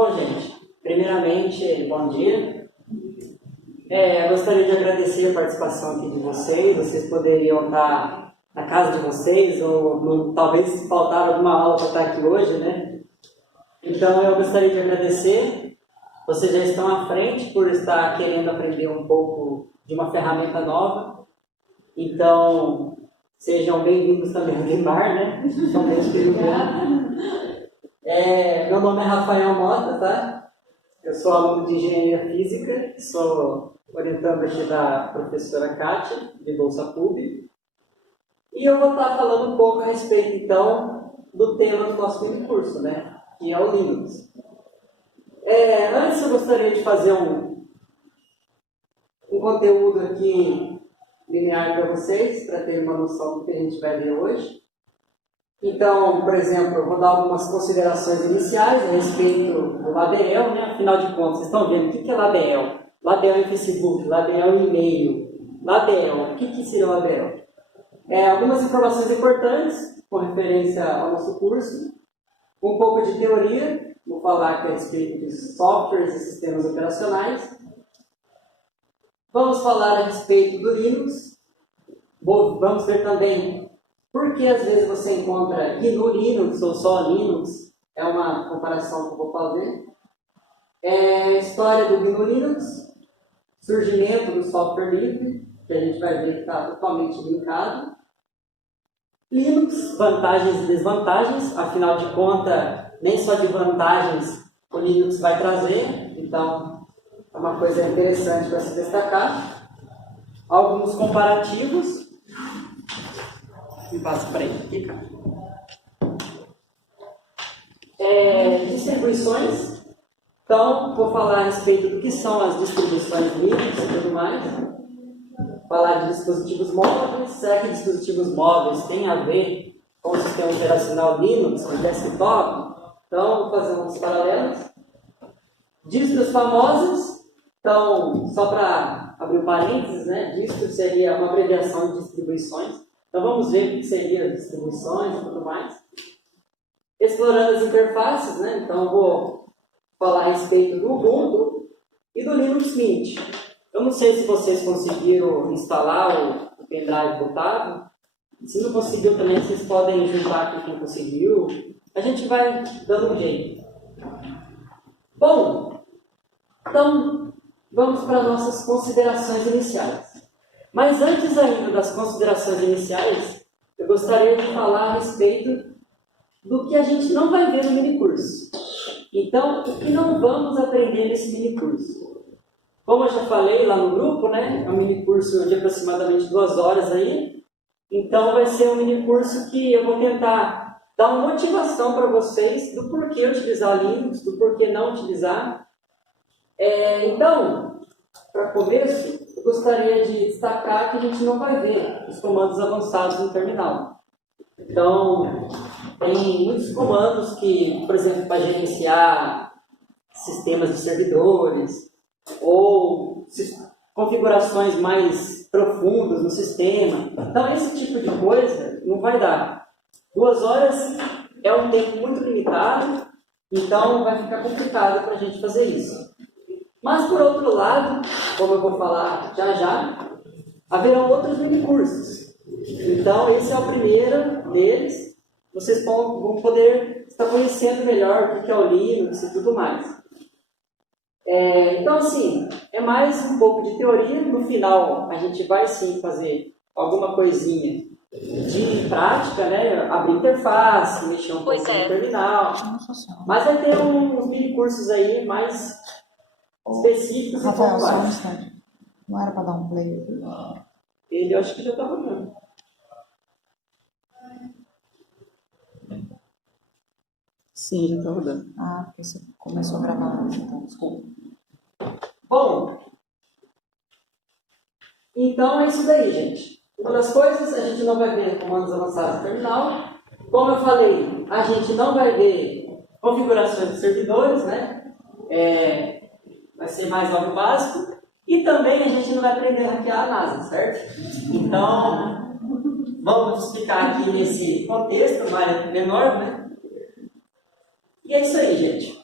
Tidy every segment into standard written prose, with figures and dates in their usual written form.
Bom, gente, primeiramente, bom dia. Gostaria de agradecer a participação aqui de vocês. Vocês poderiam estar na casa de vocês, ou talvez faltar alguma aula para estar aqui hoje, né? Então, eu gostaria de agradecer. Vocês já estão à frente por estar querendo aprender um pouco de uma ferramenta nova. Então, sejam bem-vindos também ao Guimar, né? Meu nome é Rafael Mota, tá? Eu sou aluno de Engenharia Física, sou orientando aqui da professora Kátia, de Bolsa Pub. E eu vou estar falando um pouco a respeito, então, do tema do nosso mini curso, né? Que é o Linux. Antes eu gostaria de fazer um conteúdo aqui linear para vocês, para ter uma noção do que a gente vai ver hoje. Então, por exemplo, eu vou dar algumas considerações iniciais a respeito do Label, né? Afinal de contas, vocês estão vendo o que é Label? Label em Facebook, Label em e-mail. Label, o que seria o Label? Algumas informações importantes com referência ao nosso curso, um pouco de teoria, vou falar aqui a respeito de softwares e sistemas operacionais. Vamos falar a respeito do Linux. Vamos ver também por que às vezes você encontra GNU Linux ou só Linux. É uma comparação que eu vou fazer. História do GNU Linux, surgimento do software livre, que a gente vai ver que está totalmente linkado. Linux, vantagens e desvantagens, afinal de contas, nem só de vantagens o Linux vai trazer, então é uma coisa interessante para se destacar. Alguns comparativos. Me passa para ele aqui, cara. Distribuições. Então, vou falar a respeito do que são as distribuições Linux e tudo mais. Falar de dispositivos móveis. Será que dispositivos móveis têm a ver com o sistema operacional Linux, com o desktop? Então, vou fazer uns paralelos. Distros famosas. Então, só para abrir um parênteses, né? Distro seria uma abreviação de distribuições. Então, vamos ver o que seriam as distribuições e tudo mais. Explorando as interfaces, né? Então, eu vou falar a respeito do Ubuntu e do Linux Mint. Eu não sei se vocês conseguiram instalar o pendrive bootável. Se não conseguiu também, vocês podem juntar com quem conseguiu. A gente vai dando um jeito. Bom, então, vamos para nossas considerações iniciais. Mas antes ainda das considerações iniciais, eu gostaria de falar a respeito do que a gente não vai ver no minicurso. Então, o que não vamos aprender nesse minicurso? Como eu já falei lá no grupo, né? É um minicurso de aproximadamente 2 horas aí. Então, vai ser um minicurso que eu vou tentar dar uma motivação para vocês do porquê utilizar Linux, do porquê não utilizar. Então, para começo, eu gostaria de destacar que a gente não vai ver os comandos avançados no terminal. Então, tem muitos comandos que, por exemplo, para gerenciar sistemas de servidores ou configurações mais profundas no sistema. Então, esse tipo de coisa não vai dar. 2 horas é um tempo muito limitado, então vai ficar complicado para a gente fazer isso. Mas, por outro lado, como eu vou falar já, haverão outros minicursos. Então, esse é o primeiro deles. Vocês vão poder estar conhecendo melhor o que é o Linux e tudo mais. Então, assim, é mais um pouco de teoria. No final, a gente vai sim fazer alguma coisinha de prática, né? Abrir interface, mexer um pouco no terminal. Mas vai ter uns minicursos aí mais específicos. Rafael, só um instante. Não era para dar um play? Ele, eu acho que já está rodando. Sim, já está rodando. Ah, porque você começou a gravar antes, então desculpa. Bom, então é isso daí, gente. Uma das coisas, a gente não vai ver comandos avançados no terminal. Como eu falei, a gente não vai ver configurações de servidores, né? Vai ser mais algo básico. E também a gente não vai aprender a hackear a NASA, certo? Então, vamos explicar aqui nesse contexto, mais menor, né? E é isso aí, gente.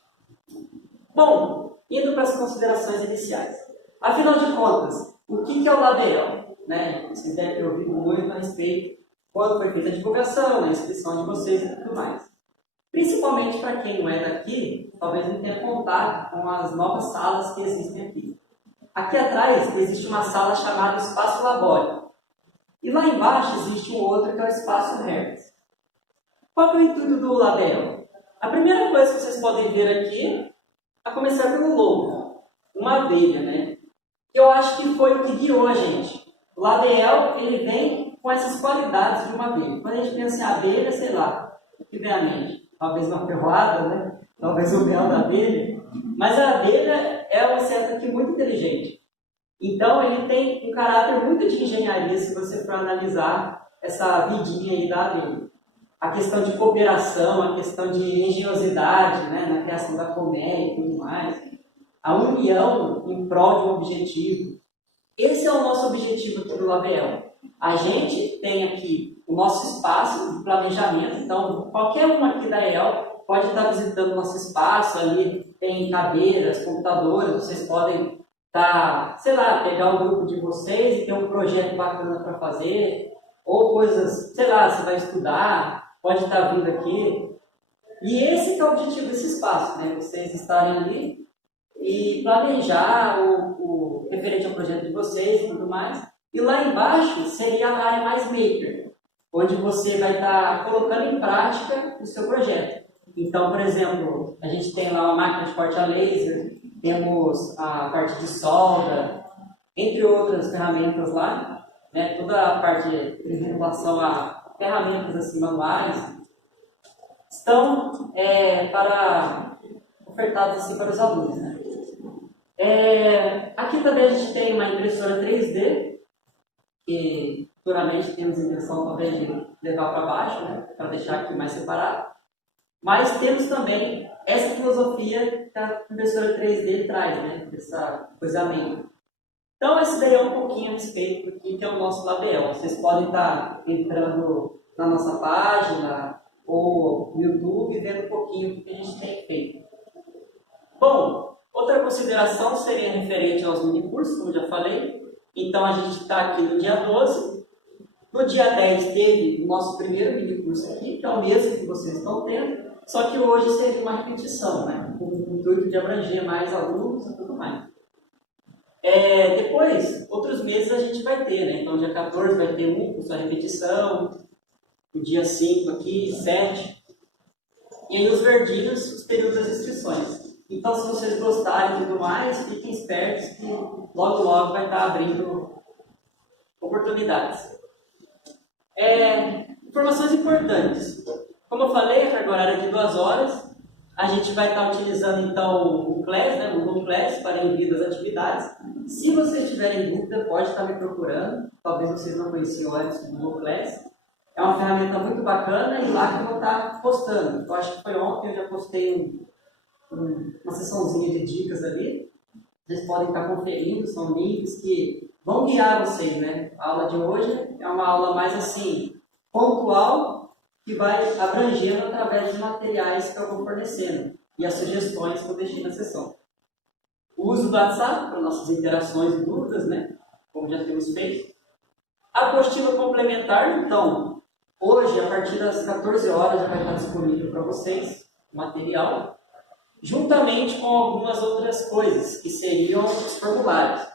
Bom, indo para as considerações iniciais. Afinal de contas, o que é o label? Né? Vocês devem ter ouvido muito a respeito quando foi feita a divulgação, a inscrição de vocês e tudo mais. Principalmente para quem não é daqui, talvez não tenha contato com as novas salas que existem aqui. Aqui atrás existe uma sala chamada Espaço Labore. E lá embaixo existe um outro que é o Espaço Hertz. Qual que é o intuito do label? A primeira coisa que vocês podem ver aqui, a começar pelo logo, uma abelha, né? Que eu acho que foi o que guiou a gente. O label, ele vem com essas qualidades de uma abelha. Quando a gente pensa em abelha, sei lá, o que vem à mente? Talvez uma ferroada, né? Talvez o mel da abelha. Mas a abelha é uma inseto aqui muito inteligente. Então, ele tem um caráter muito de engenharia, se você for analisar essa vidinha aí da abelha. A questão de cooperação, a questão de engenhosidade, né, na criação da colmeia e tudo mais. A união em prol de um objetivo. Esse é o nosso objetivo aqui do Label. A gente tem aqui o nosso espaço de planejamento, então qualquer um aqui da EL pode estar visitando o nosso espaço, ali tem cadeiras, computadores, vocês podem sei lá, pegar o grupo de vocês e ter um projeto bacana para fazer, ou coisas, sei lá, você vai estudar, pode estar vindo aqui. E esse que é o objetivo desse espaço, né? Vocês estarem ali e planejar o referente ao projeto de vocês e tudo mais. E lá embaixo seria a área mais maker, onde você vai estar colocando em prática o seu projeto. Então, por exemplo, a gente tem lá uma máquina de corte a laser, temos a parte de solda, entre outras ferramentas lá, né? Toda a parte em relação a ferramentas assim, manuais, estão ofertadas assim, para os alunos. Né? Aqui também a gente tem uma impressora 3D, que futuramente temos a intenção talvez de levar para baixo, né? Para deixar aqui mais separado. Mas temos também essa filosofia que a impressora 3D traz, né? Dessa cruzamento. Então, esse daí é um pouquinho a respeito do que é o nosso Label. Vocês podem estar entrando na nossa página ou no YouTube e vendo um pouquinho do que a gente tem feito. Bom, outra consideração seria referente aos minicursos, como já falei. Então, a gente está aqui no dia 12. No dia 10 teve o nosso primeiro minicurso aqui, que é o mesmo que vocês estão tendo, só que hoje seria uma repetição, né? Com o intuito de abranger mais alunos e tudo mais. Depois, outros meses a gente vai ter, né? Então, dia 14 vai ter um curso de repetição, o dia 5 aqui, 7. E aí os verdinhos, os períodos das inscrições. Então, se vocês gostarem e tudo mais, fiquem espertos que logo, logo vai estar abrindo oportunidades. Informações importantes. Como eu falei, a carga horária é de 2 horas. A gente vai estar utilizando, então, o Class, né, o Google Class, para envio das atividades. Se vocês tiverem dúvida, pode estar me procurando. Talvez vocês não conheciam antes do Google Class. É uma ferramenta muito bacana e lá que eu vou estar postando. Eu acho que foi ontem, eu já postei uma sessãozinha de dicas ali. Vocês podem estar conferindo, são links que vão guiar vocês, né? A aula de hoje é uma aula mais assim, pontual, que vai abrangendo através de materiais que eu vou fornecendo e as sugestões que eu deixei na sessão. O uso do WhatsApp para nossas interações e dúvidas, né? Como já temos feito. A apostila complementar, então, hoje, a partir das 14 horas, já vai estar disponível para vocês o material, juntamente com algumas outras coisas, que seriam os formulários.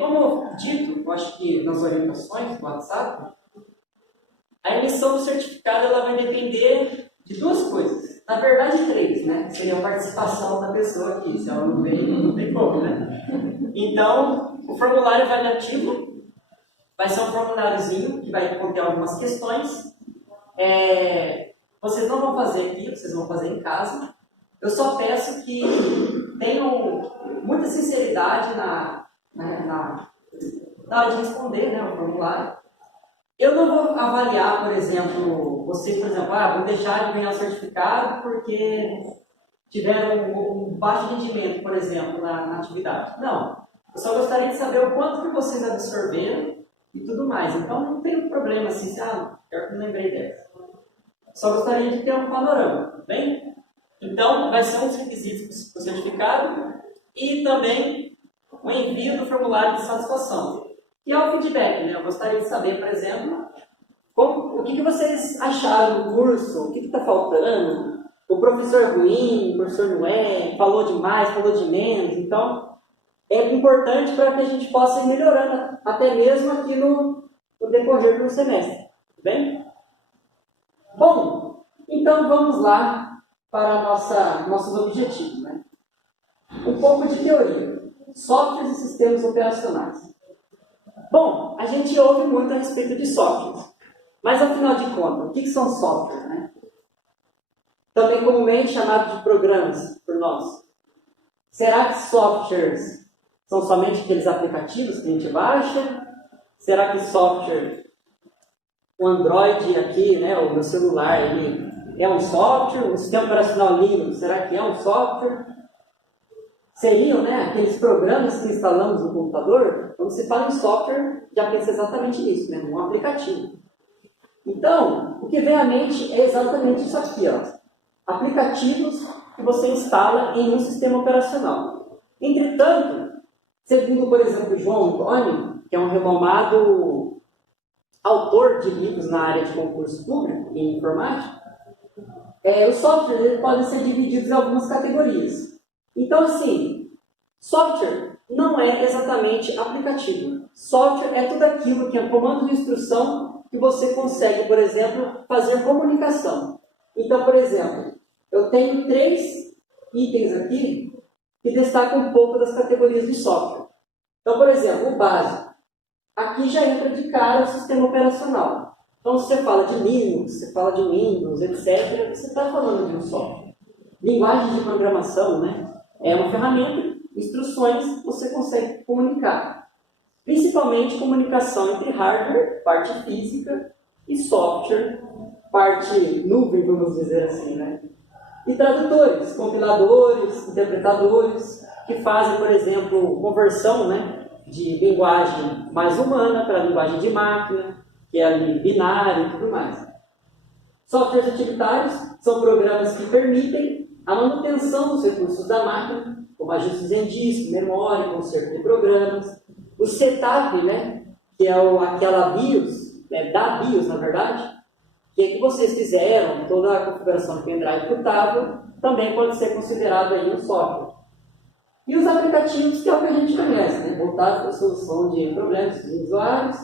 Como dito, eu acho que nas orientações do WhatsApp, a emissão do certificado ela vai depender de 2 coisas. Na verdade, 3, né? Seria a participação da pessoa aqui. Se ela não veio, não tem como, né? Então, o formulário avaliativo vai ser um formuláriozinho que vai conter algumas questões. Vocês não vão fazer aqui, vocês vão fazer em casa. Eu só peço que tenham muita sinceridade na hora de responder, né, o formulário. Eu não vou avaliar, por exemplo, vocês, por exemplo, vão deixar de ganhar o certificado porque tiveram um baixo rendimento, por exemplo, na atividade. Não. Eu só gostaria de saber o quanto que vocês absorveram e tudo mais. Então, não tem problema assim, pior que não lembrei dessa. Só gostaria de ter um panorama, tudo bem? Então, vai ser um dos requisitos do certificado e também o envio do formulário de satisfação. E é o feedback, né? Eu gostaria de saber, por exemplo, o que vocês acharam do curso, o que está faltando, o professor é ruim, o professor não é, falou demais, falou de menos. Então, é importante para que a gente possa ir melhorando, até mesmo aqui no decorrer do semestre. Tudo bem? Bom, então vamos lá para nossos objetivos. Né? Um pouco de teoria. Softwares e sistemas operacionais. Bom, a gente ouve muito a respeito de softwares. Mas, afinal de contas, o que são softwares? Né? Também comumente chamados de programas por nós. Será que softwares são somente aqueles aplicativos que a gente baixa? Será que software, o Android aqui, né, o meu celular, ele é um software? O sistema operacional Linux, será que é um software? Seriam, né, aqueles programas que instalamos no computador? Quando se fala em software, já pensa exatamente nisso, né, um aplicativo. Então, o que vem à mente é exatamente isso aqui, ó. Aplicativos que você instala em um sistema operacional. Entretanto, segundo, por exemplo, João Antônio, que é um renomado autor de livros na área de concurso público e informática, os softwares podem ser divididos em algumas categorias. Então, assim, software não é exatamente aplicativo. Software é tudo aquilo que é comando de instrução que você consegue, por exemplo, fazer comunicação. Então, por exemplo, eu tenho 3 itens aqui que destacam um pouco das categorias de software. Então, por exemplo, o básico. Aqui já entra de cara o sistema operacional. Então, se você fala de Linux, você fala de Windows, etc., você está falando de um software. Linguagem de programação, né? É uma ferramenta, instruções, você consegue comunicar. Principalmente comunicação entre hardware, parte física, e software, parte nuvem, vamos dizer assim, né? E tradutores, compiladores, interpretadores, que fazem, por exemplo, conversão, né, de linguagem mais humana para linguagem de máquina, que é ali binário e tudo mais. Softwares utilitários são programas que permitem a manutenção dos recursos da máquina, como ajustes em disco, memória, conserto de programas. O setup, né, que é aquela BIOS, da BIOS, na verdade, que vocês fizeram, toda a configuração do pendrive bootável, também pode ser considerado aí um software. E os aplicativos, que é o que a gente conhece, né? Voltados para a solução de problemas dos usuários,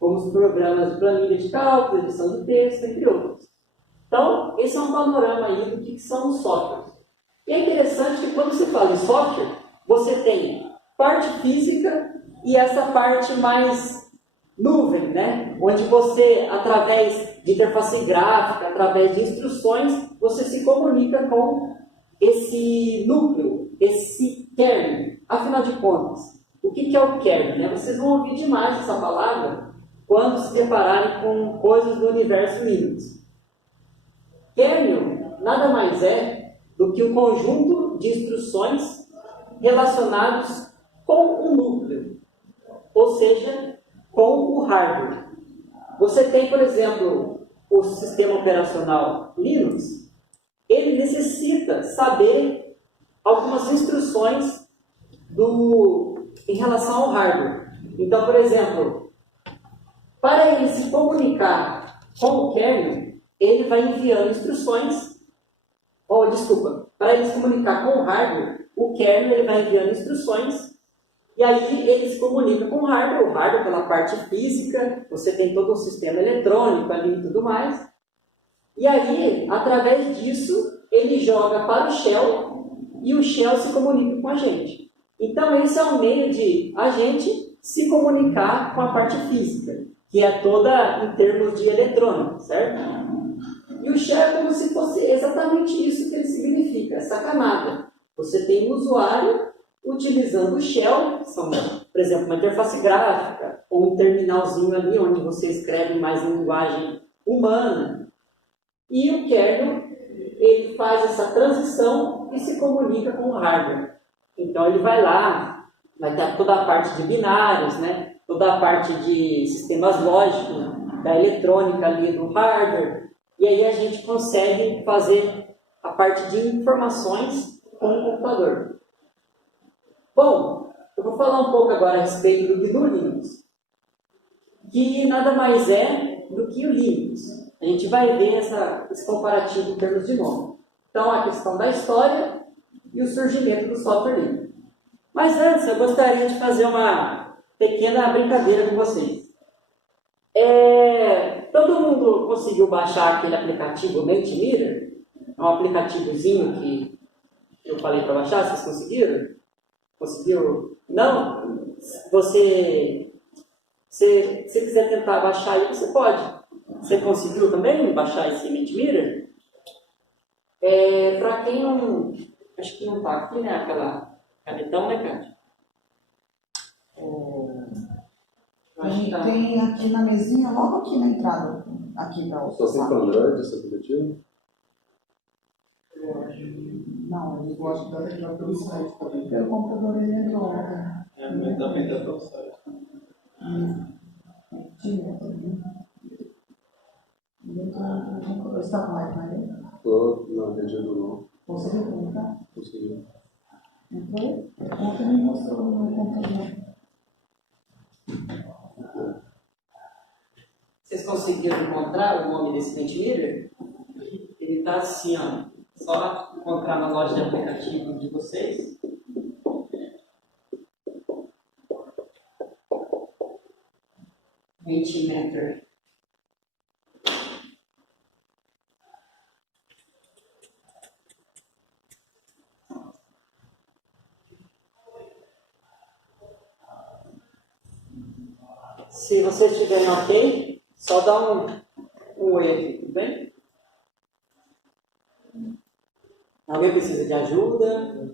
como os programas de planilha de cálculo, edição de texto, entre outros. Então, esse é um panorama aí do que são os softwares. E é interessante que quando se fala em software, você tem parte física e essa parte mais nuvem, né? Onde você, através de interface gráfica, através de instruções, você se comunica com esse núcleo, esse kernel. Afinal de contas, o que é o kernel? Né? Vocês vão ouvir demais essa palavra quando se depararem com coisas do universo Linux. Kernel nada mais é do que um conjunto de instruções relacionados com o núcleo, ou seja, com o hardware. Você tem, por exemplo, o sistema operacional Linux, ele necessita saber algumas instruções em relação ao hardware. Então, por exemplo, para ele se comunicar com o kernel, ele vai enviando instruções, para ele se comunicar com o hardware, o kernel ele vai enviando instruções, e aí ele se comunica com o hardware pela parte física, você tem todo um sistema eletrônico ali e tudo mais, e aí, através disso, ele joga para o shell, e o shell se comunica com a gente. Então, esse é um meio de a gente se comunicar com a parte física, que é toda em termos de eletrônica, certo? E o shell é como se fosse exatamente isso que ele significa, essa camada. Você tem um usuário utilizando o shell, que são, por exemplo, uma interface gráfica, ou um terminalzinho ali onde você escreve mais em linguagem humana. E o kernel, ele faz essa transição e se comunica com o hardware. Então ele vai lá, vai ter toda a parte de binários, né? Toda a parte de sistemas lógicos, da eletrônica ali do hardware, e aí a gente consegue fazer a parte de informações com o computador. Bom, eu vou falar um pouco agora a respeito do GNU Linux, que nada mais é do que o Linux. A gente vai ver esse comparativo em termos de nome. Então, a questão da história e o surgimento do software livre. Mas antes, eu gostaria de fazer uma pequena brincadeira com vocês. Todo mundo conseguiu baixar aquele aplicativo Mentimeter? É um aplicativozinho que eu falei para baixar, vocês conseguiram? Conseguiu? Não? Se você quiser tentar baixar aí, você pode. Você conseguiu também baixar esse Mentimeter? Para quem não... Acho que não está aqui, né? Aquela canetão, né, Cátia? Tem aqui na mesinha, logo aqui na entrada. Aqui para o Só tem para Android esse aplicativo? Não, eu gosto Dá pra entrar pelo site também. pelo computador ele entrou ontem. Mas dá pra entrar pelo site. Tinha também. Você está com mais, né? Tô, não, entendido não. Conseguiu colocar? Consegui. Entrou? Ontem me mostrou no meu computador. Vocês conseguiram encontrar o nome desse Mentimeter? Ele está assim, ó. Só encontrar na loja de aplicativo de vocês. Mentimeter. Se vocês estiverem ok, só dá um oi aqui, tudo bem? Alguém precisa de ajuda?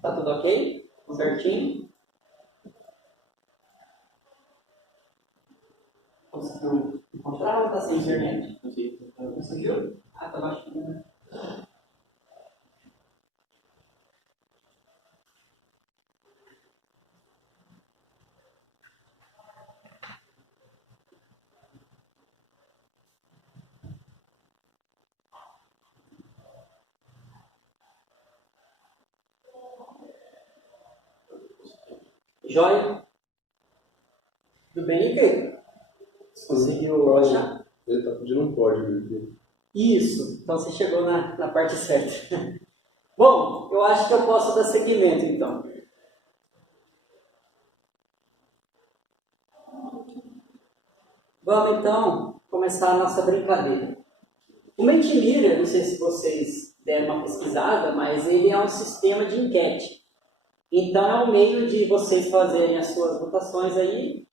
Tá tudo ok? Certinho? Conseguiu encontrar ou tá sem internet? Conseguiu? Ah, tá baixinho. Jóia? Tudo bem, Ike? Conseguiu achar? Ele está pedindo um código aqui. Isso, então você chegou na parte certa. Bom, eu acho que eu posso dar seguimento então. Vamos então começar a nossa brincadeira. O Mentimeter, não sei se vocês deram uma pesquisada, mas ele é um sistema de enquete. Então é um meio de vocês fazerem as suas votações aí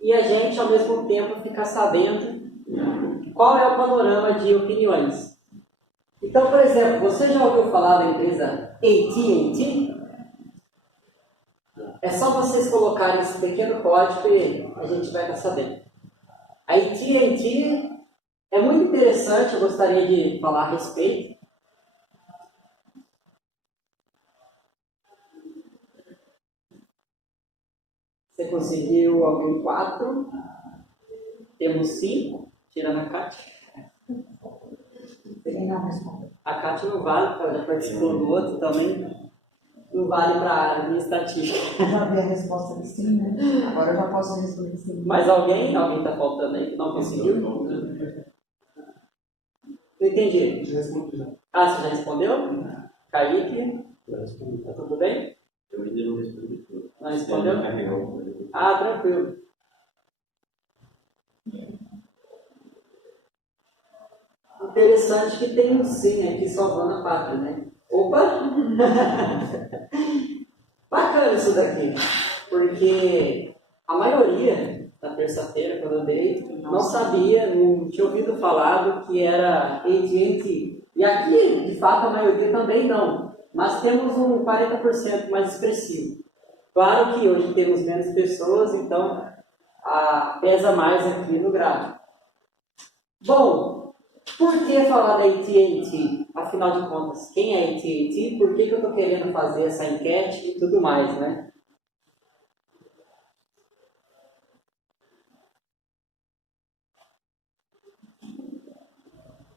e a gente ao mesmo tempo ficar sabendo qual é o panorama de opiniões. Então, por exemplo, você já ouviu falar da empresa AT&T? É só vocês colocarem esse pequeno código e a gente vai estar sabendo. A AT&T é muito interessante, eu gostaria de falar a respeito. Você conseguiu alguém 4, temos 5, tirando a Kátia. Ele não respondeu. A Kátia não vale, porque ela já participou do outro também. Não vale para a área administrativa. Eu já vi a resposta de sim, né? Agora eu já posso responder sim. Mas alguém está faltando aí que não conseguiu? Não entendi. Já respondi já. Ah, você já respondeu? Kaique, Já respondi. tá tudo bem? Eu ainda não respondi tudo. Não respondeu? É real. Ah, tranquilo. Interessante que tem um sim aqui salvando a pátria, né? Opa! Bacana isso daqui, porque a maioria, na terça-feira, quando eu dei, não sabia, não tinha ouvido falar do que era AT&T. E aqui, de fato, a maioria também não. Mas temos um 40% mais expressivo. Claro que hoje temos menos pessoas, então pesa mais aqui no gráfico. Bom, por que falar da AT&T? Afinal de contas, quem é AT&T? Por que eu estou querendo fazer essa enquete e tudo mais, né?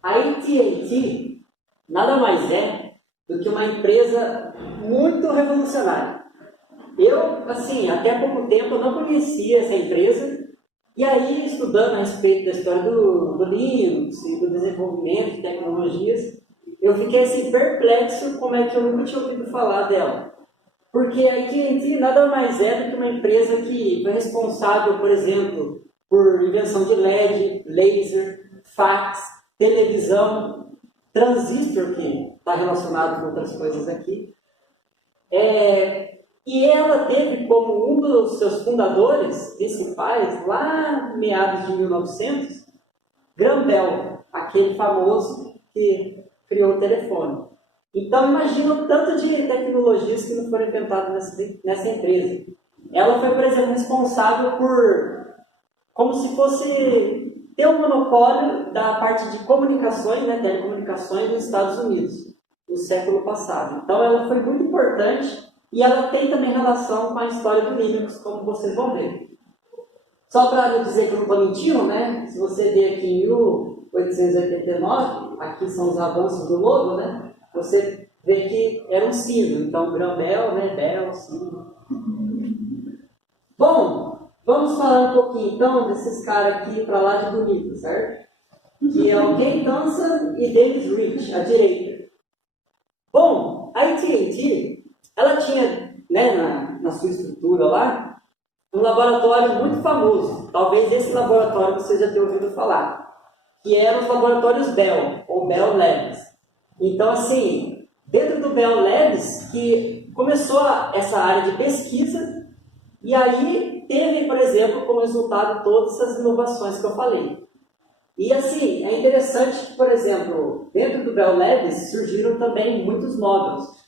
A AT&T nada mais é do que uma empresa muito revolucionária. Eu, assim, até há pouco tempo eu não conhecia essa empresa, e aí, estudando a respeito da história do Linux e do desenvolvimento de tecnologias, eu fiquei assim perplexo como é que eu nunca tinha ouvido falar dela. Porque a AT&T nada mais é do que uma empresa que foi responsável, por exemplo, por invenção de LED, laser, fax, televisão, transistor, que está relacionado com outras coisas aqui. E ela teve como um dos seus fundadores principais, lá em meados de 1900, Graham Bell, aquele famoso que criou o telefone. Então, imagina o tanto de tecnologias que não foram inventadas nessa empresa. Ela foi, por exemplo, responsável por, como se fosse ter um monopólio da parte de comunicações, né, telecomunicações nos Estados Unidos, no século passado. Então, ela foi muito importante e ela tem também relação com a história do Linux, como vocês vão ver. Só para dizer que eu não estou mentindo, né? Se você ver aqui em 1889, aqui são os avanços do logo, né? Você vê que era um sino, então Graham Bell, né? Bell, sino. Bom, vamos falar um pouquinho então desses caras aqui para lá de bonito, certo? Que é o Ken Thompson e Dennis Rich, à direita. Bom, a AT&T, ela tinha, né, na sua estrutura lá, um laboratório muito famoso. Talvez esse laboratório você já tenha ouvido falar, que eram os laboratórios Bell, ou Bell Labs. Então, assim, dentro do Bell Labs, que começou essa área de pesquisa, e aí teve, por exemplo, como resultado todas essas inovações que eu falei. E, assim, é interessante que, por exemplo, dentro do Bell Labs surgiram também muitos módulos.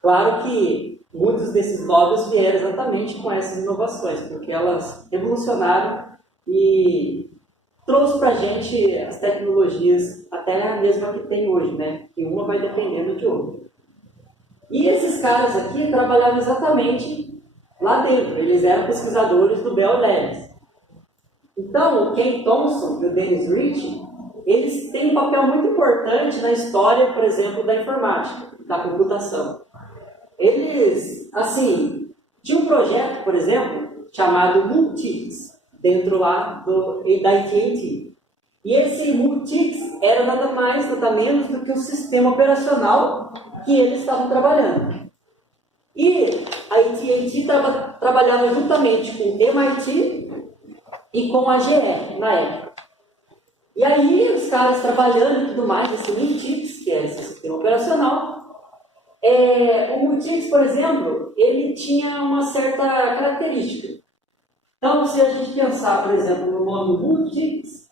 Claro que muitos desses módulos vieram exatamente com essas inovações, porque elas revolucionaram e trouxe para a gente as tecnologias, até a mesma que tem hoje, né? Que uma vai dependendo de outra. E esses caras aqui trabalhavam exatamente lá dentro, eles eram pesquisadores do Bell Labs. Então, o Ken Thompson e o Dennis Rich, eles têm um papel muito importante na história, por exemplo, da informática, da computação. Eles, assim, tinham um projeto, por exemplo, chamado Multics, dentro lá da AT&T. E esse Multics era nada mais, nada menos do que um sistema operacional que eles estavam trabalhando. E a AT&T trabalhava juntamente com o MIT e com a GE, na época. E aí, os caras trabalhando e tudo mais, esse Multics, que é esse sistema operacional, o Multics, por exemplo, ele tinha uma certa característica. Então, se a gente pensar, por exemplo, no nome Multics,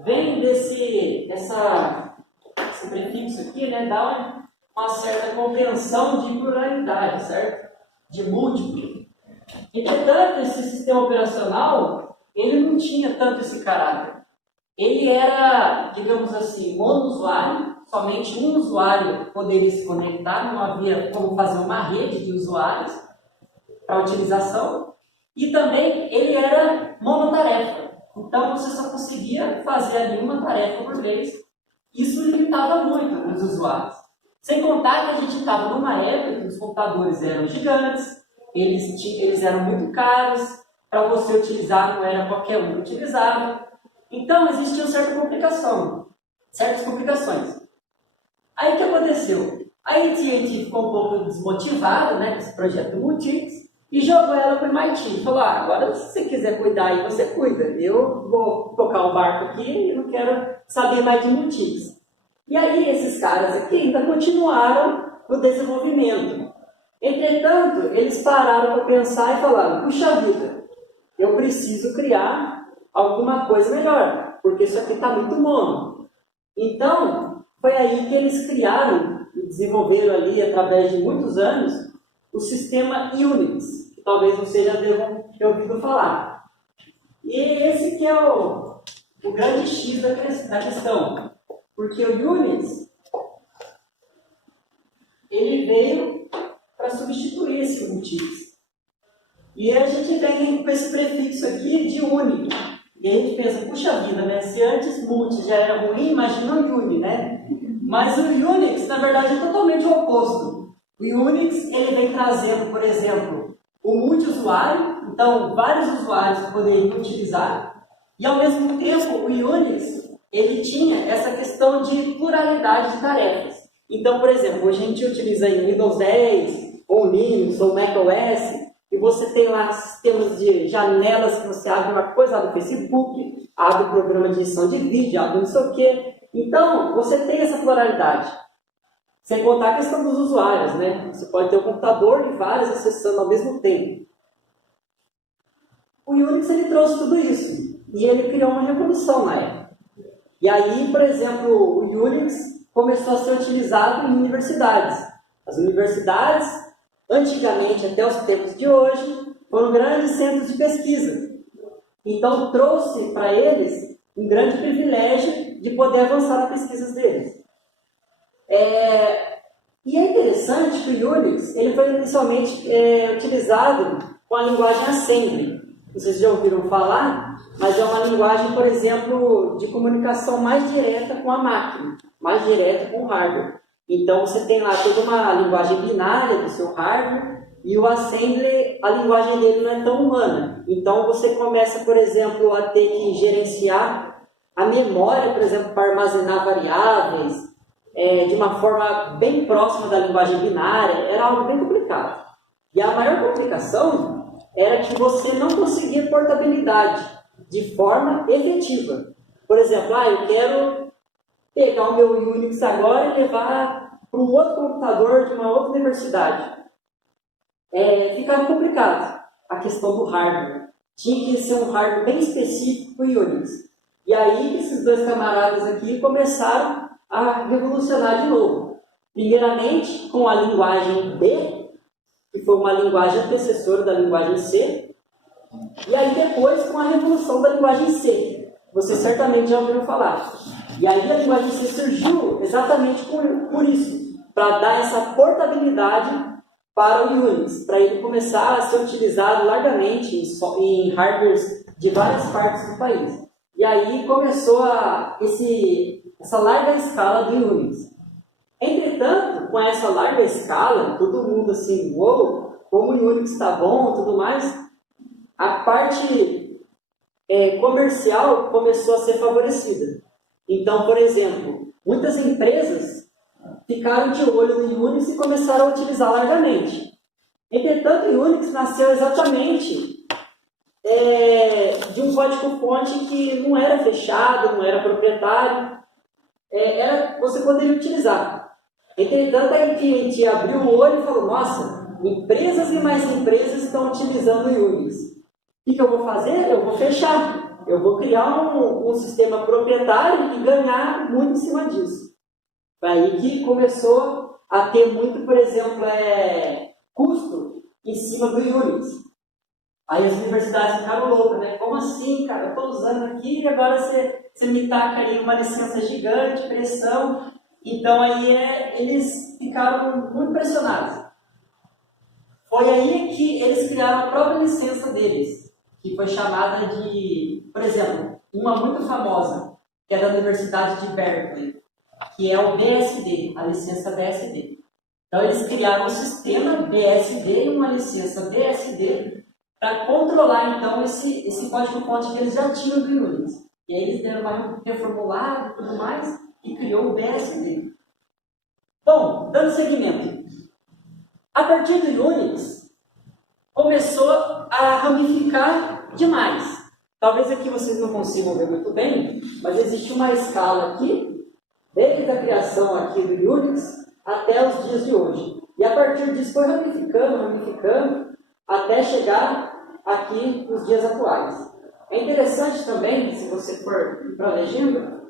vem esse prefixo aqui, né, dá uma certa compreensão de pluralidade, certo? De múltiplo. Entretanto, esse sistema operacional, ele não tinha tanto esse caráter. Ele era, digamos assim, monousuário, somente um usuário poderia se conectar, não havia como fazer uma rede de usuários para utilização, e também ele era monotarefa. Então você só conseguia fazer ali uma tarefa por vez. Isso limitava muito os usuários. Sem contar que a gente estava numa época que os computadores eram gigantes, eles eram muito caros, para você utilizar não era qualquer um que utilizava. Então existia certas complicações. Aí o que aconteceu? A AT&T ficou um pouco desmotivada, né, com esse projeto do Multics, e jogou ela para o MIT. Falou, agora se você quiser cuidar aí, você cuida. Eu vou tocar o barco aqui e não quero saber mais de Multics. E aí esses caras aqui ainda continuaram no desenvolvimento. Entretanto, eles pararam para pensar e falaram, puxa vida, eu preciso criar alguma coisa melhor, porque isso aqui está muito mono. Então, foi aí que eles criaram e desenvolveram ali, através de muitos anos, o sistema Unix, que talvez você já tenha ouvido falar. E esse que é o grande X da questão, porque o Unix, ele veio para substituir esse Multics. E a gente vem com esse prefixo aqui de uni. E a gente pensa, puxa vida, né? Se antes multi já era ruim, imagina o uni, né? Mas o Unix, na verdade, é totalmente o oposto. O Unix, ele vem trazendo, por exemplo, o multi-usuário, então vários usuários poderiam utilizar, e ao mesmo tempo o Unix, ele tinha essa questão de pluralidade de tarefas. Então, por exemplo, hoje a gente utiliza em Windows 10, ou Linux, ou macOS, e você tem lá sistemas de janelas que você abre uma coisa, abre o Facebook, abre o programa de edição de vídeo, abre não sei o quê. Então, você tem essa pluralidade. Sem contar a questão dos usuários, né? Você pode ter um computador e vários acessando ao mesmo tempo. O Unix, ele trouxe tudo isso. E ele criou uma revolução na época. E aí, por exemplo, o Unix começou a ser utilizado em universidades. As universidades, antigamente, até os tempos de hoje, foram grandes centros de pesquisa. Então, trouxe para eles um grande privilégio de poder avançar nas pesquisas deles. E é interessante que o Unix ele foi inicialmente utilizado com a linguagem Assembly. Vocês já ouviram falar, mas é uma linguagem, por exemplo, de comunicação mais direta com a máquina, mais direta com o hardware. Então, você tem lá toda uma linguagem binária do seu hardware, e o Assembly, a linguagem dele não é tão humana. Então, você começa, por exemplo, a ter que gerenciar a memória, por exemplo, para armazenar variáveis, de uma forma bem próxima da linguagem binária. Era algo bem complicado. E a maior complicação era que você não conseguia portabilidade de forma efetiva. Por exemplo, eu quero pegar o meu Unix agora e levar para um outro computador de uma outra universidade. Ficava complicado a questão do hardware. Tinha que ser um hardware bem específico para o Unix. E aí esses dois camaradas aqui começaram a revolucionar de novo. Primeiramente com a linguagem B, que foi uma linguagem antecessora da linguagem C, e aí depois com a revolução da linguagem C. Vocês certamente já ouviram falar. E aí a linguagem C surgiu exatamente por isso, para dar essa portabilidade para o Unix, para ele começar a ser utilizado largamente em hardwares de várias partes do país. E aí começou essa larga escala do Unix. Entretanto, com essa larga escala, todo mundo assim, uou, como o Unix está bom e tudo mais, a parte comercial começou a ser favorecida. Então, por exemplo, muitas empresas ficaram de olho no Unix e começaram a utilizar largamente. Entretanto, o Unix nasceu exatamente de um código-fonte que não era fechado, não era proprietário, você poderia utilizar. Entretanto, a AT&T abriu o olho e falou, nossa, empresas e mais empresas estão utilizando o Unix. O que eu vou fazer? Eu vou fechar. Eu vou criar um sistema proprietário e ganhar muito em cima disso. Foi aí que começou a ter muito, por exemplo, custo em cima do Unix. Aí as universidades ficaram loucas, né? Como assim, cara? Eu estou usando aqui e agora você me taca aí uma licença gigante, pressão. Então aí eles ficaram muito pressionados. Foi aí que eles criaram a própria licença deles, que foi chamada de, por exemplo, uma muito famosa, que é da Universidade de Berkeley, que é o BSD, a licença BSD. Então eles criaram um sistema BSD e uma licença BSD para controlar, então, esse código-fonte que eles já tinham do Unix. E aí eles deram uma reformulada e tudo mais, e criou o BSD. Bom, dando seguimento. A partir do Unix, começou a ramificar demais. Talvez aqui vocês não consigam ver muito bem, mas existe uma escala aqui, desde a criação aqui do Unix até os dias de hoje. E a partir disso foi ramificando, até chegar aqui nos dias atuais. É interessante também, se você for para a legenda,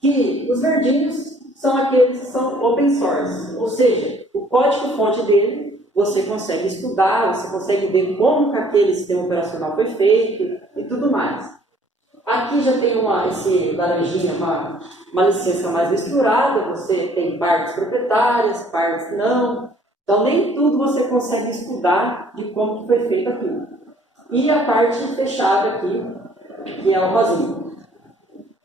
que os verdinhos são aqueles que são open source, ou seja, o código-fonte dele você consegue estudar, você consegue ver como que aquele sistema operacional foi feito e tudo mais. Aqui já tem esse laranjinha, uma licença mais misturada, você tem partes proprietárias, partes não. Então, nem tudo você consegue estudar de como que foi feito aquilo. E a parte fechada aqui, que é o rosinha.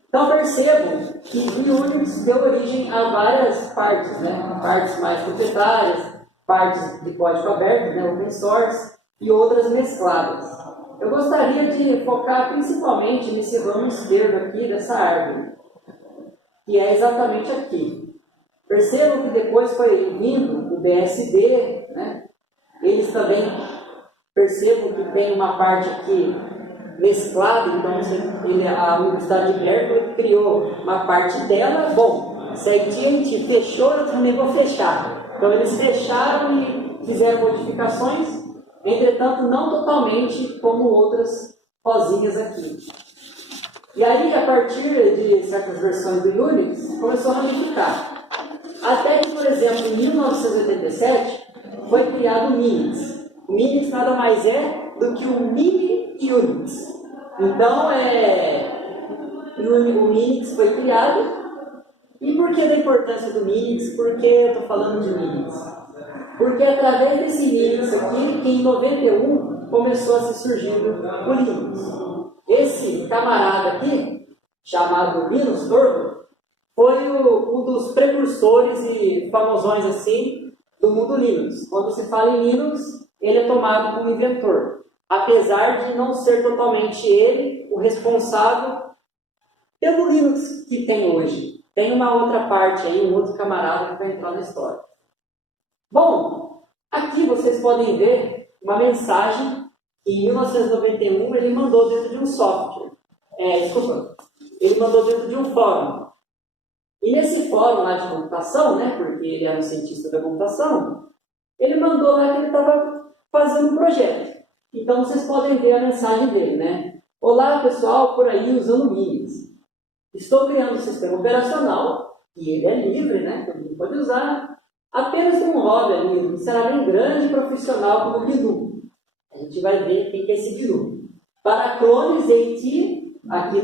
Então, percebam que o Unix deu origem a várias partes, né? Partes mais proprietárias, partes de código aberto, né? Open source, e outras mescladas. Eu gostaria de focar principalmente nesse ramo esquerdo aqui dessa árvore, que é exatamente aqui. Percebam que depois foi vindo o BSD, né? Eles também percebam que tem uma parte aqui mesclada, então a Universidade de Berkeley criou uma parte dela. Bom, se a AT&T fechou, eu também vou fechar. Então eles fecharam e fizeram modificações, entretanto não totalmente como outras rosinhas aqui. E aí, a partir de certas versões do Unix, começou a ramificar. Até que, por exemplo, em 1987, foi criado o Minix. O Minix nada mais é do que um mini Unix. Então, o Minix foi criado. E por que da importância do Minix? Por que eu estou falando de Minix? Porque através desse Minix aqui, que em 91 começou a se surgir o Linux. Esse camarada aqui, chamado Linus Torvalds, foi um dos precursores e famosões assim do mundo Linux. Quando se fala em Linux, ele é tomado como inventor, apesar de não ser totalmente ele o responsável pelo Linux que tem hoje. Tem uma outra parte aí, um outro camarada que vai entrar na história. Bom, aqui vocês podem ver uma mensagem que em 1991 ele mandou dentro de um software. Ele mandou dentro de um fórum. E nesse fórum lá de computação, né, porque ele era um cientista da computação, ele mandou lá que ele estava fazendo um projeto. Então vocês podem ver a mensagem dele, né? Olá pessoal, por aí usando Linux. Estou criando um sistema operacional, e ele é livre, né? Todo mundo pode usar, apenas como um hobby ali, será bem grande e profissional como o GNU. A gente vai ver quem que é esse GNU. Para clones AT, aqui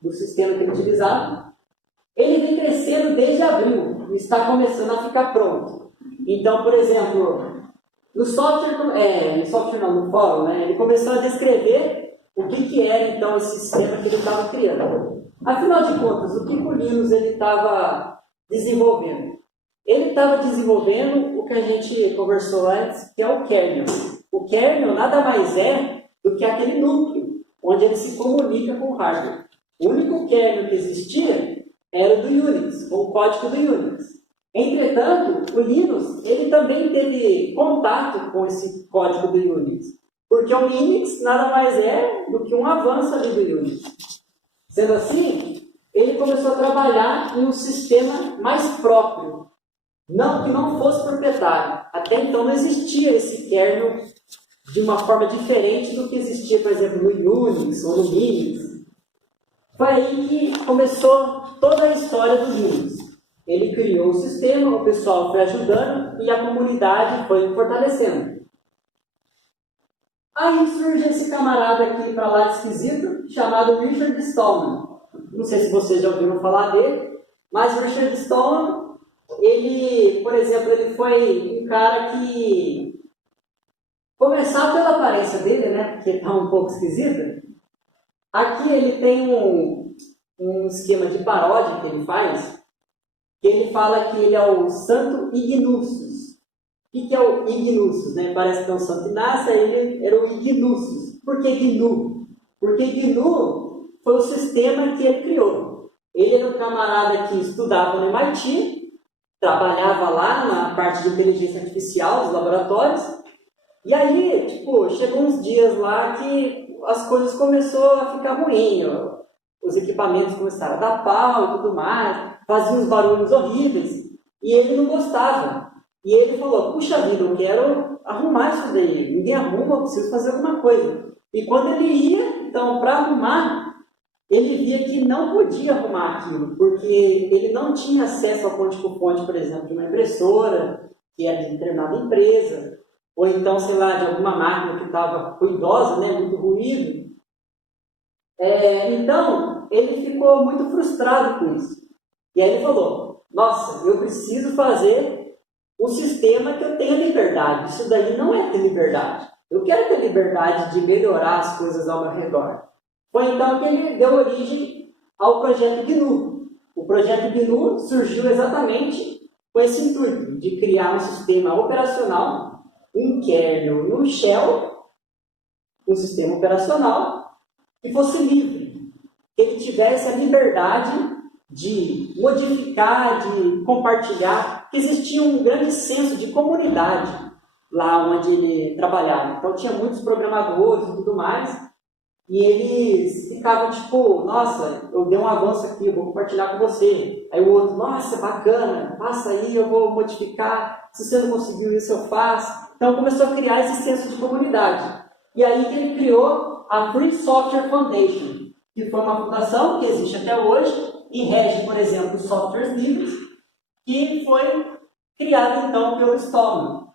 do sistema que ele utilizava, ele vem crescendo desde abril e está começando a ficar pronto. Então, por exemplo, no fórum, né, ele começou a descrever o que era então esse sistema que ele estava criando. Afinal de contas, o que o Linus ele estava desenvolvendo? Ele estava desenvolvendo o que a gente conversou antes, que é o kernel. O kernel nada mais é do que aquele núcleo onde ele se comunica com o hardware. O único kernel que existia era o do Unix, ou o código do Unix. Entretanto, o Linus ele também teve contato com esse código do Unix, porque o Linux nada mais é do que um avanço ali do Unix. Sendo assim, ele começou a trabalhar em um sistema mais próprio, que não fosse proprietário. Até então não existia esse kernel de uma forma diferente do que existia, por exemplo, no Unix ou no Linux. Foi aí que começou toda a história do Linux. Ele criou o sistema, o pessoal foi ajudando e a comunidade foi fortalecendo. Aí surge esse camarada aqui para lá esquisito, chamado Richard Stallman. Não sei se vocês já ouviram falar dele, mas o Richard Stallman, ele, por exemplo, ele foi um cara que, começar pela aparência dele, né, porque está um pouco esquisita. Aqui ele tem um esquema de paródia que ele faz, que ele fala que ele é o Santo Ignúcius. O que é o Ignúcius? Né? Parece que é um santo Inácio, ele era o Ignúcius. Por que GNU? Porque GNU foi o sistema que ele criou. Ele era um camarada que estudava no MIT, trabalhava lá na parte de inteligência artificial, dos laboratórios, e aí, chegou uns dias lá que as coisas começaram a ficar ruins, os equipamentos começaram a dar pau e tudo mais, faziam uns barulhos horríveis, e ele não gostava. E ele falou, puxa vida, eu quero arrumar isso daí, ninguém arruma, eu preciso fazer alguma coisa. E quando ele ia, então, para arrumar, ele via que não podia arrumar aquilo, porque ele não tinha acesso ao ponte-por-ponte, por exemplo, de uma impressora, que era de determinada empresa, ou então, sei lá, de alguma máquina que estava ruidosa, né, muito ruído. Então, ele ficou muito frustrado com isso. E aí ele falou, nossa, eu preciso fazer um sistema que eu tenha liberdade. Isso daí não é ter liberdade. Eu quero ter liberdade de melhorar as coisas ao meu redor. Foi então que ele deu origem ao projeto GNU. O projeto GNU surgiu exatamente com esse intuito de criar um sistema operacional, um kernel e um shell, um sistema operacional que fosse livre, que ele tivesse a liberdade de modificar, de compartilhar, que existia um grande senso de comunidade lá onde ele trabalhava. Então tinha muitos programadores e tudo mais, e eles ficavam tipo, nossa, eu dei um avanço aqui, eu vou compartilhar com você. Aí o outro, nossa, bacana, passa aí, eu vou modificar, se você não conseguiu isso, eu faço. Então começou a criar esse senso de comunidade. E aí que ele criou a Free Software Foundation, que foi uma fundação que existe até hoje e rege, por exemplo, os softwares livres, que foi criado então pelo Stallman.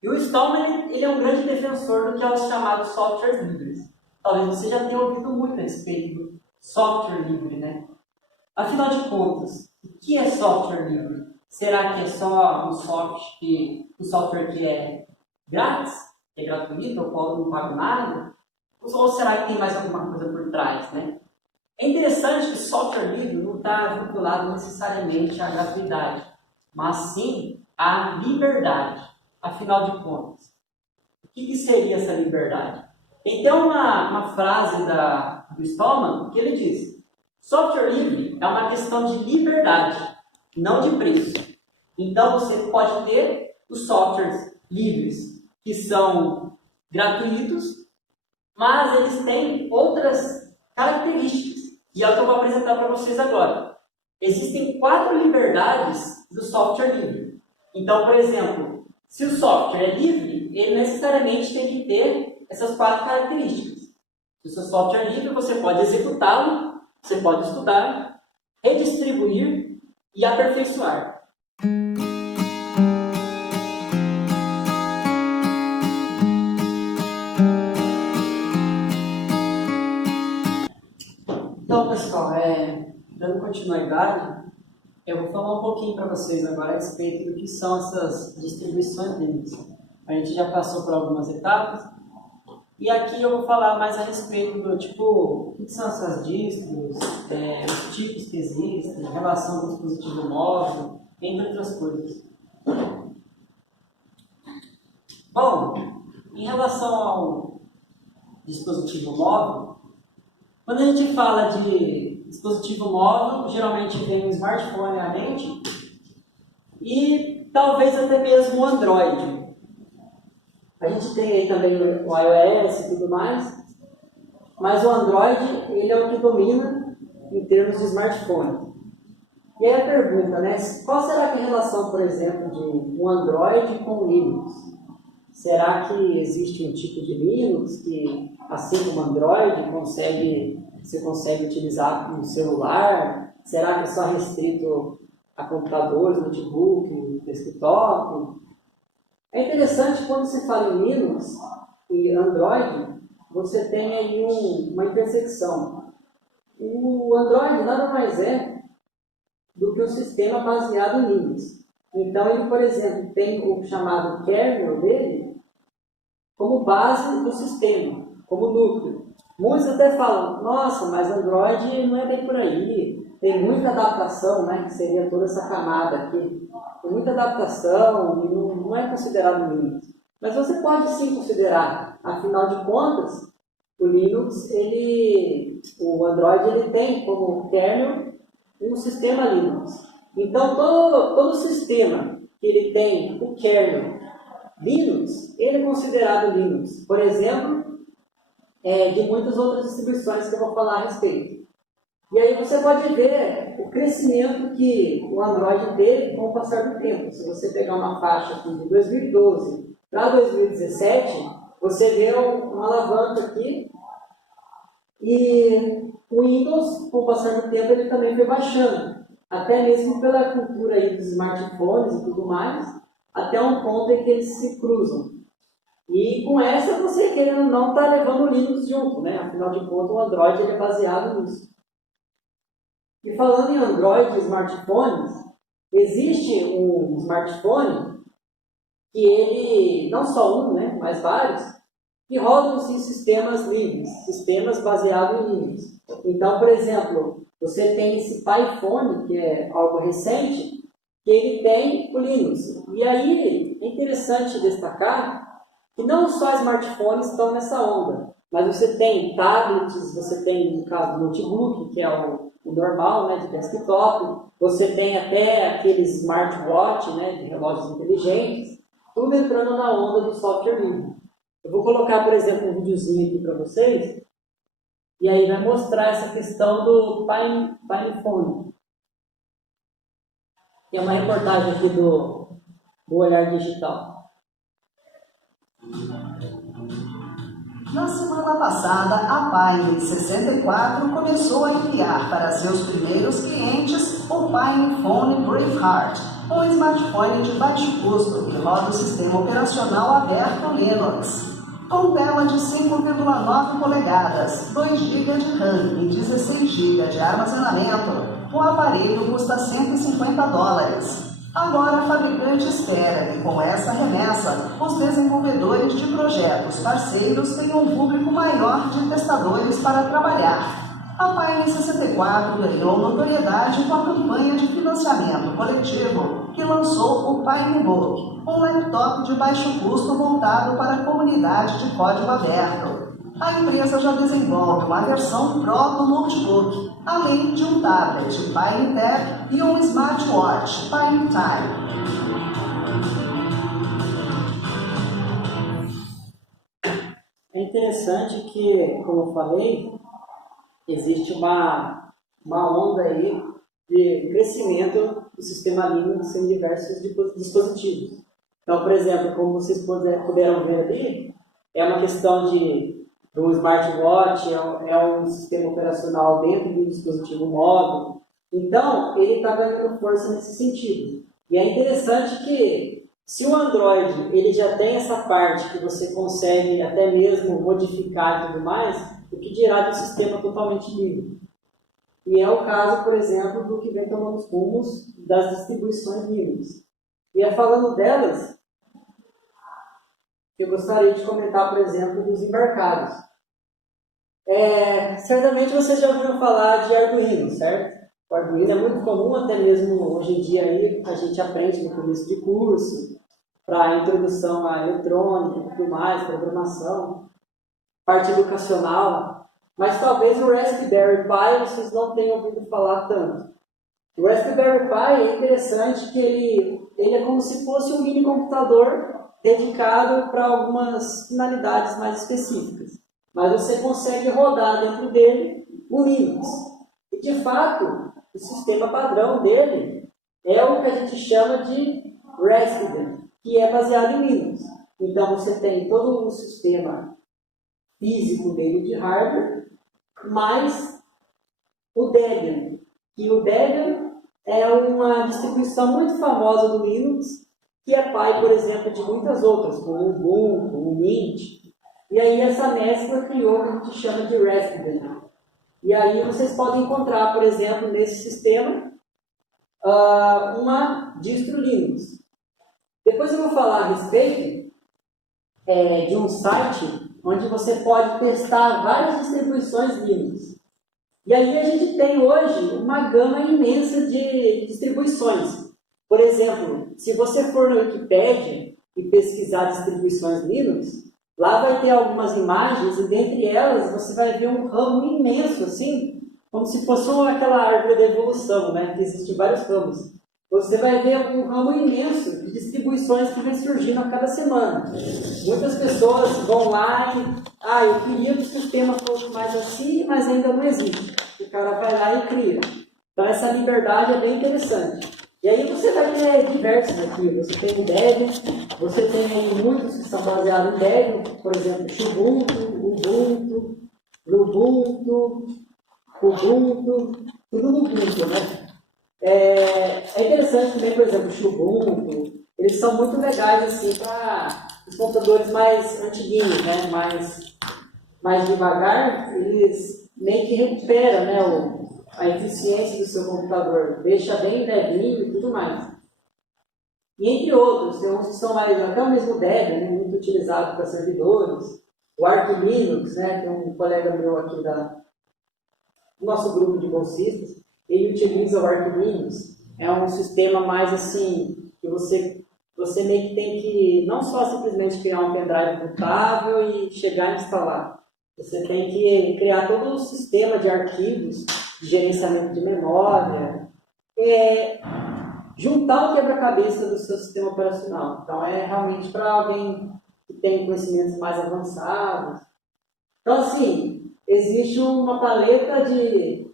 E o Stallman ele é um grande defensor do que é os chamados softwares livres. Talvez você já tenha ouvido muito a respeito do software livre, né? Afinal de contas, o que é software livre? Será que é só um software que é grátis, que é gratuito, eu não pago nada? Ou será que tem mais alguma coisa por trás, né? É interessante que software livre não está vinculado necessariamente à gratuidade, mas sim à liberdade. Afinal de contas, o que seria essa liberdade? Então, uma frase do Stallman que ele diz: software livre é uma questão de liberdade, não de preço. Então, você pode ter os softwares livres que são gratuitos, mas eles têm outras características. E é o que eu vou apresentar para vocês agora. Existem 4 liberdades do software livre. Então, por exemplo, se o software é livre, ele necessariamente tem que ter essas 4 características. Se o seu software é livre, você pode executá-lo, você pode estudar, redistribuir e aperfeiçoar. Então, pessoal, dando continuidade, eu vou falar um pouquinho para vocês agora a respeito do que são essas distribuições livres. A gente já passou por algumas etapas, e aqui eu vou falar mais a respeito do tipo, o que são essas distros, os tipos que existem, a relação com o dispositivo móvel, entre outras coisas. Bom, em relação ao dispositivo móvel, quando a gente fala de dispositivo móvel, geralmente vem um smartphone à mente e talvez até mesmo o Android. A gente tem aí também o iOS e tudo mais, mas o Android ele é o que domina em termos de smartphone. E aí a pergunta, né? Qual será que é a relação, por exemplo, de um Android com o Linux? Será que existe um tipo de Linux que, assim como Android, você consegue utilizar no celular? Será que é só restrito a computadores, notebook, desktop? É interessante quando se fala em Linux e Android, você tem aí uma intersecção. O Android nada mais é do que um sistema baseado em Linux. Então ele, por exemplo, tem o chamado kernel dele como base do sistema, como núcleo. Muitos até falam, nossa, mas Android não é bem por aí, tem muita adaptação, né, que seria toda essa camada aqui. Tem muita adaptação e não é considerado Linux. Mas você pode sim considerar, afinal de contas, o Linux, o Android ele tem como kernel um sistema Linux. Então todo sistema que ele tem o kernel Linux, ele é considerado Linux. Por exemplo, de muitas outras distribuições que eu vou falar a respeito. E aí você pode ver o crescimento que o Android teve com o passar do tempo. Se você pegar uma faixa aqui de 2012 para 2017, você vê uma alavanca aqui. E o Windows, com o passar do tempo, ele também foi baixando. Até mesmo pela cultura aí dos smartphones e tudo mais, até um ponto em que eles se cruzam. E com essa, você querendo ou não, está levando o Linux junto, né? Afinal de contas, o Android ele é baseado nisso. E falando em Android e smartphones, existe um smartphone que ele, não só um, né, mas vários, que rodam sim sistemas livres, sistemas baseados em Linux. Então, por exemplo, você tem esse PyPhone, que é algo recente, que ele tem o Linux. E aí, é interessante destacar que não só smartphones estão nessa onda, mas você tem tablets, você tem, no caso, notebook, que é o normal, né, de desktop, você tem até aqueles smartwatch, né, de relógios inteligentes, tudo entrando na onda do software livre. Eu vou colocar, por exemplo, um videozinho aqui para vocês, e aí vai mostrar essa questão do PinePhone. Que é uma reportagem aqui do Olhar Digital. Na semana passada, a Pine 64 começou a enviar para seus primeiros clientes o PinePhone Braveheart, um smartphone de baixo custo que roda o sistema operacional aberto Linux. Com tela de 5,9 polegadas, 2 GB de RAM e 16 GB de armazenamento, o aparelho custa $150. Agora, a fabricante espera que, com essa remessa, os desenvolvedores de projetos parceiros tenham um público maior de testadores para trabalhar. A Pine 64 ganhou notoriedade com a campanha de financiamento coletivo que lançou o Pinebook, um laptop de baixo custo voltado para a comunidade de código aberto. A empresa já desenvolve uma versão Pro do notebook, além de um tablet PineTab e um smartwatch PineTime. É interessante que, como eu falei, existe uma onda aí de crescimento do sistema Linux em diversos dispositivos. Então, por exemplo, como vocês puderam ver ali, é uma questão do smartwatch, é um sistema operacional dentro do dispositivo móvel. Então, ele está ganhando força nesse sentido. E é interessante que, se o Android ele já tem essa parte que você consegue até mesmo modificar e tudo mais, o que dirá de um sistema totalmente livre? E é o caso, por exemplo, do que vem tomando os rumos das distribuições Linux. E é falando delas que eu gostaria de comentar, por exemplo, dos embarcados. Certamente vocês já ouviram falar de Arduino, certo? O Arduino é muito comum, até mesmo hoje em dia aí, a gente aprende no começo de curso, para introdução à eletrônica e tudo mais, programação, parte educacional, mas talvez o Raspberry Pi vocês não tenham ouvido falar tanto. O Raspberry Pi é interessante que ele é como se fosse um mini computador dedicado para algumas finalidades mais específicas. Mas você consegue rodar dentro dele o Linux. E, de fato, o sistema padrão dele é o que a gente chama de Raspberry, que é baseado em Linux. Então, você tem todo o sistema físico dele de hardware, mais o Debian. E o Debian é uma distribuição muito famosa do Linux, que é pai, por exemplo, de muitas outras, como o Ubuntu, o Mint. E aí essa mescla criou o que a gente chama de Raspberry. E aí vocês podem encontrar, por exemplo, nesse sistema, uma distro Linux. Depois eu vou falar a respeito de um site onde você pode testar várias distribuições Linux. E aí a gente tem hoje uma gama imensa de distribuições. Por exemplo, se você for no Wikipedia e pesquisar distribuições Linux, lá vai ter algumas imagens e dentre elas você vai ver um ramo imenso, assim, como se fosse aquela árvore da evolução, né? Que existe vários ramos. Você vai ver um ramo imenso de distribuições que vem surgindo a cada semana. Muitas pessoas vão lá e, eu queria que o sistema fosse mais assim, mas ainda não existe. O cara vai lá e cria. Então essa liberdade é bem interessante. E aí você vai ter diversos aqui. Você tem o Debian, você tem muitos que são baseados em Debian, por exemplo, Ubuntu, tudo no Ubuntu, né? É interessante também, por exemplo, o Ubuntu, eles são muito legais assim, para os computadores mais antiguinhos, né? mais devagar, eles meio que recuperam, né, a eficiência do seu computador, deixa bem levinho e tudo mais. E entre outros, tem uns que são mais, até o mesmo Debian, né, muito utilizado para servidores, o Arch Linux, né, tem um colega meu aqui do nosso grupo de bolsistas, ele utiliza o Arch Linux, é um sistema mais assim, que você meio que tem que não só simplesmente criar um pendrive bootável e chegar e instalar. Você tem que criar todo o sistema de arquivos, de gerenciamento de memória, juntar o quebra-cabeça do seu sistema operacional. Então, é realmente para alguém que tem conhecimentos mais avançados. Então, assim, existe uma paleta de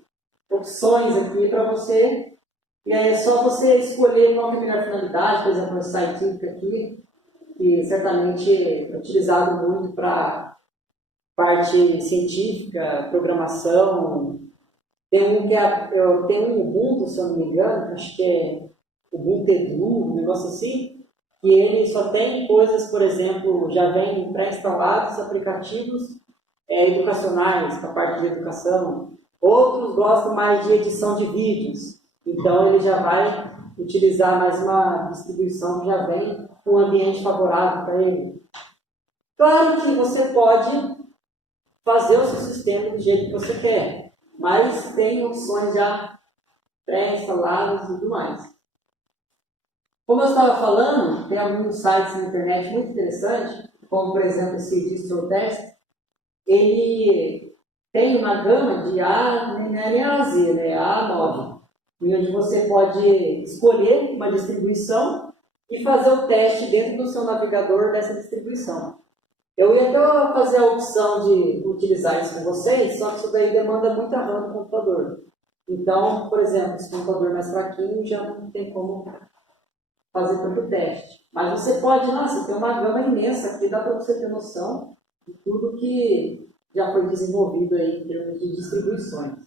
opções aqui para você, e aí é só você escolher qual é a melhor finalidade. Por exemplo, o Scientific aqui, que certamente é utilizado muito para parte científica, programação. Tem um tem um Ubuntu, se eu não me engano, acho que é Ubuntu Edu, um negócio assim, que ele só tem coisas, por exemplo, já vem pré-instalados aplicativos educacionais, para a parte de educação. Outros gostam mais de edição de vídeos, então ele já vai utilizar mais uma distribuição que já vem com um ambiente favorável para ele. Claro que você pode fazer o seu sistema do jeito que você quer, mas tem opções já pré-instaladas e tudo mais. Como eu estava falando, tem alguns sites na internet muito interessantes, como por exemplo esse DistroTest. Ele tem uma gama de A, nem A a Z, né? A9, onde você pode escolher uma distribuição e fazer o teste dentro do seu navegador dessa distribuição. Eu ia até fazer a opção de utilizar isso com vocês, só que isso daí demanda muita RAM no computador. Então, por exemplo, esse computador mais fraquinho já não tem como fazer tanto teste. Mas você pode, nossa, tem uma gama imensa aqui, dá para você ter noção de tudo que já foi desenvolvido aí em termos de distribuições.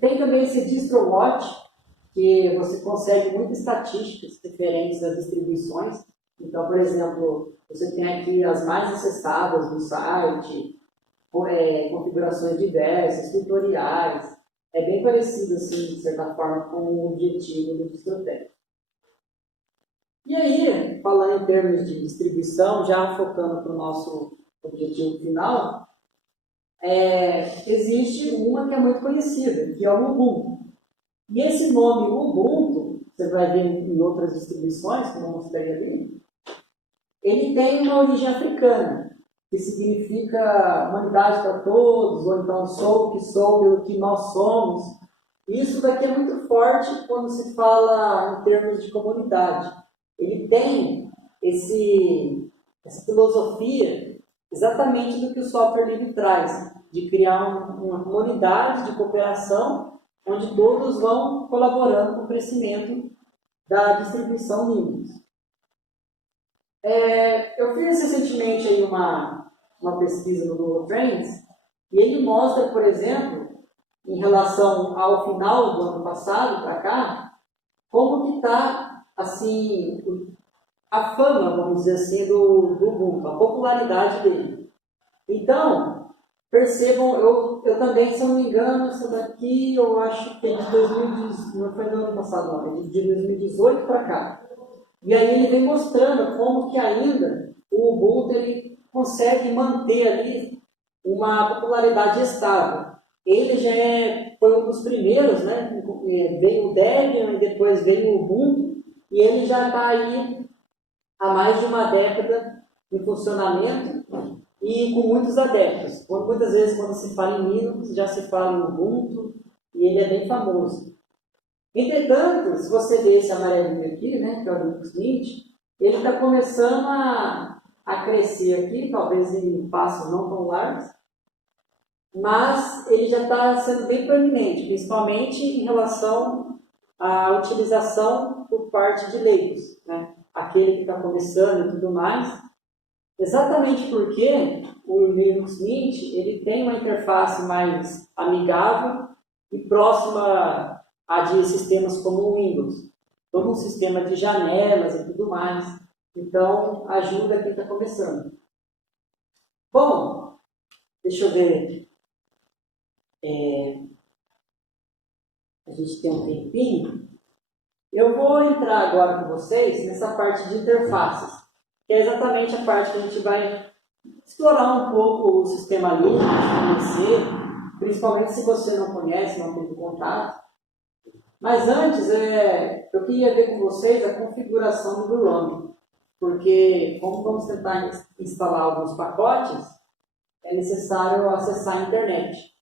Tem também esse DistroWatch, que você consegue muitas estatísticas referentes às distribuições. Então, por exemplo, você tem aqui as mais acessadas do site, configurações diversas, tutoriais. É bem parecido, assim, de certa forma, com o objetivo do DistroTest. E aí, falando em termos de distribuição, já focando para o nosso objetivo final, existe uma que é muito conhecida, que é o Ubuntu. E esse nome Ubuntu, você vai ver em outras distribuições, como eu mostrei ali, ele tem uma origem africana, que significa humanidade para todos, ou então sou o que sou pelo que nós somos. Isso daqui é muito forte quando se fala em termos de comunidade. Ele tem essa filosofia exatamente do que o software livre traz, de criar uma comunidade de cooperação onde todos vão colaborando com o crescimento da distribuição Linux. Eu fiz recentemente aí uma pesquisa no Google Trends e ele mostra, por exemplo, em relação ao final do ano passado para cá, como que está assim, a fama, vamos dizer assim, do Ubuntu, a popularidade dele. Então, percebam, eu também, se eu não me engano, essa daqui eu acho que é de 2018, não foi do ano passado, não, é de 2018 para cá. E aí ele vem mostrando como que ainda o Ubuntu ele consegue manter ali uma popularidade estável. Ele já foi um dos primeiros, né? Veio o Debian e depois veio o Ubuntu, e ele já está aí há mais de uma década em funcionamento e com muitos adeptos. Muitas vezes, quando se fala em Linux, já se fala em Ubuntu e ele é bem famoso. Entretanto, se você ver esse amarelinho aqui, né, que é o Linux Mint, ele está começando a crescer aqui, talvez em passos não tão largos, mas ele já está sendo bem proeminente, principalmente em relação à utilização por parte de leigos, né? Aquele que está começando e tudo mais, exatamente porque o Linux Mint ele tem uma interface mais amigável e próxima a de sistemas como o Windows, todo um sistema de janelas e tudo mais. Então, ajuda quem está começando. Bom, deixa eu ver. A gente tem um tempinho. Eu vou entrar agora com vocês nessa parte de interfaces, que é exatamente a parte que a gente vai explorar um pouco o sistema Linux, conhecer, principalmente se você não conhece, não teve contato. Mas antes, eu queria ver com vocês a configuração do Groovy, porque como vamos tentar instalar alguns pacotes, é necessário acessar a internet.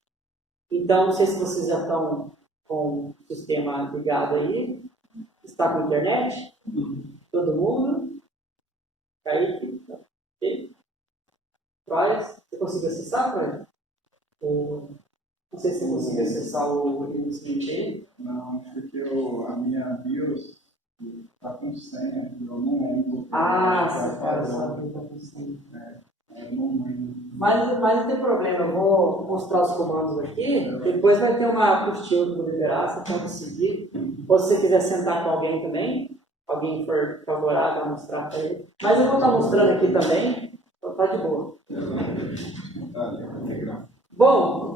Então, não sei se vocês já estão com o sistema ligado aí. Está com internet? Todo mundo? Kaique? Ok? Troia, você conseguiu acessar, Troia? Não sei se você conseguiu acessar o Linux Mint. Não, acho que a minha BIOS está com senha, eu não lembro. Ah, você faz a vida com senha. Eu não lembro. Mas não tem problema, eu vou mostrar os comandos aqui, depois vai ter uma apostila que eu vou liberar, você pode seguir. Ou se você quiser sentar com alguém também, alguém for favorável a mostrar para ele. Mas eu vou estar mostrando aqui também, então tá de boa. Bom,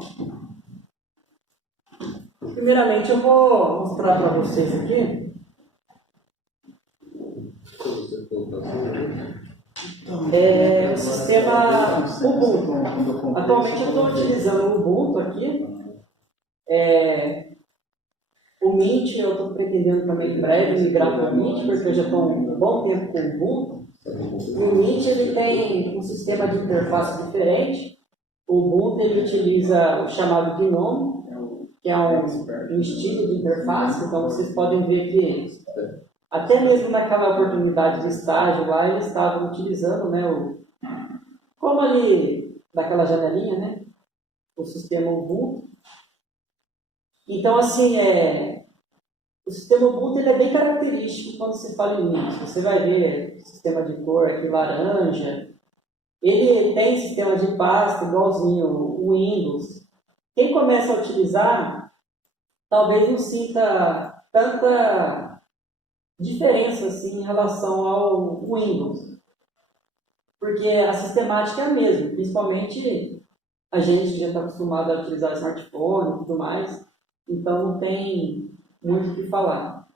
primeiramente eu vou mostrar para vocês aqui. O sistema Ubuntu. Atualmente eu estou utilizando o Ubuntu aqui. O Mint eu estou pretendendo também em breve migrar para o Mint, porque eu já estou um bom tempo com o Ubuntu. E o Mint ele tem um sistema de interface diferente. O Ubuntu ele utiliza o chamado GNOME, que é um estilo de interface. Então vocês podem ver que até mesmo naquela oportunidade de estágio lá, eles estavam utilizando, né, como ali, naquela janelinha, né, o sistema Ubuntu. Então, assim, o sistema Ubuntu ele é bem característico quando se fala em Linux. Você vai ver o sistema de cor aqui laranja. Ele tem sistema de pasta igualzinho o Windows. Quem começa a utilizar, talvez não sinta tanta diferença assim, em relação ao Windows, porque a sistemática é a mesma, principalmente a gente já está acostumado a utilizar smartphone e tudo mais, então não tem muito o que falar.